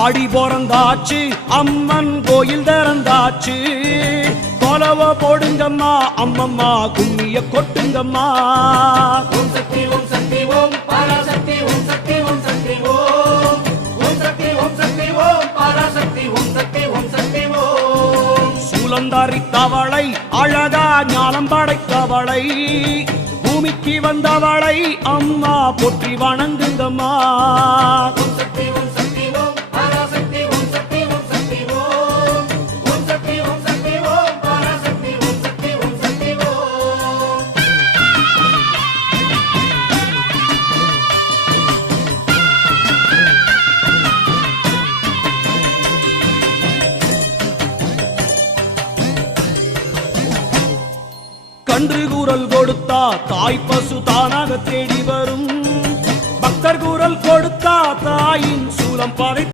ஆடி பிறந்தாச்சு அம்மன் கோயில் திறந்தாச்சு கொலவ போடுங்கம்மா அம்மம்மா கும்மிய கொட்டுங்கம்மா. ஓம் சக்தி ஓம் சக்தி ஓம் பராசக்தி ஓம் சக்தி ஓம் சக்தி ஓம் ஓம் சக்தி ஓம் சக்தி ஓம் பராசக்தி ஓம் சக்தி ஓம் சக்தி ஓம். சூலந்தாரி தவளை அழகா ஞானம் படைத்தவளை பூமிக்கு வந்தவளை அம்மா போற்றி வணங்குங்கம்மா. ஓம் சக்தி ஓம் சக்தி ஓம் பராசக்தி ஓம் சக்தி ஓம் சக்தி ஓம் ஓம் சக்தி ஓம் சக்தி ஓம் பராசக்தி ஓம் சக்தி ஓம் சக்தி ஓம். கன்று கூறல் கொடுத்தா தாய் பசு தானாக தேடி வரும். பக்தர் கூறல் கொடுத்தா தாயின் சூலம் பறை